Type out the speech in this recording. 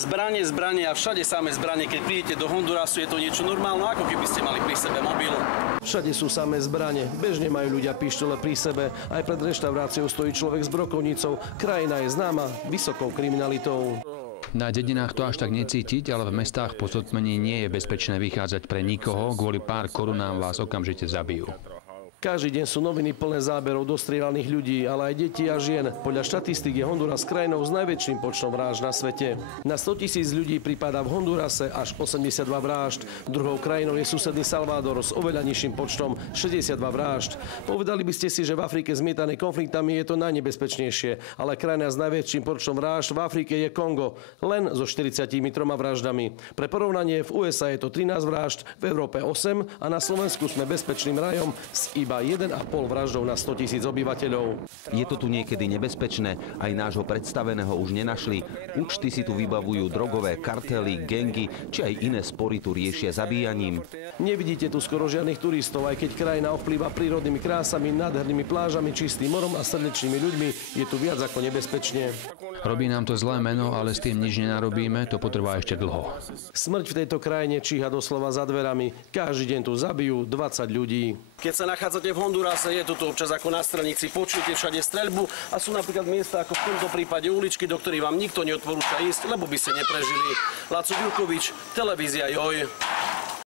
Zbranie a všade samé zbranie. Keď prídete do Hondurasu, je to niečo normálne, ako keby ste mali pri sebe mobil. Všade sú samé zbranie. Bežne majú ľudia pištole pri sebe. Aj pred reštauráciou stojí človek s brokovnicou. Krajina je známa vysokou kriminalitou. Na dedinách to až tak necítiť, ale v mestách po zotmení nie je bezpečné vychádzať pre nikoho. Kvôli pár korunám vás okamžite zabijú. Každý deň sú noviny plné záberov dostrielaných ľudí, ale aj detí a žien. Podľa štatistík je Honduras krajinou s najväčším počtom vražd na svete. Na 100 000 ľudí pripadá v Hondurase až 82 vražd. Druhou krajinou je susedný Salvador s oveľa nižším počtom 62 vražd. Povedali by ste si, že v Afrike zmietané konfliktami je to najnebezpečnejšie, ale krajina s najväčším počtom vražd v Afrike je Kongo, len so 43 vraždami. Pre porovnanie v USA je to 13 vražd, v Európe 8 a na Slovensku sme bezpečným rajom s iba 1,5 vraždou na 100 000 obyvateľov. Je to tu niekedy nebezpečné, aj nášho predstaveného už nenašli. Účty si tu vybavujú drogové kartely, gangy, či aj iné spory tu riešia zabíjaním. Nevidíte tu skoro žiadnych turistov, aj keď krajina ovplyvá prírodnými krásami, nádhernými plážami, čistým morom a srdečnými ľuďmi, je tu viac ako nebezpečne. Robí nám to zlé meno, ale s tým nič nenarobíme, to potrvá ešte dlho. Smrť v tejto krajine číha doslova za dverami. Každý deň tu zabijú 20 ľudí. Keď sa nachádzate v Hondurase, je to tu občas ako na strelnici, počujete všade streľbu a sú napríklad miesta ako v tomto prípade uličky, do ktorých vám nikto neodporúča ísť, lebo by ste neprežili. Laco Vilkovič, televízia Joj.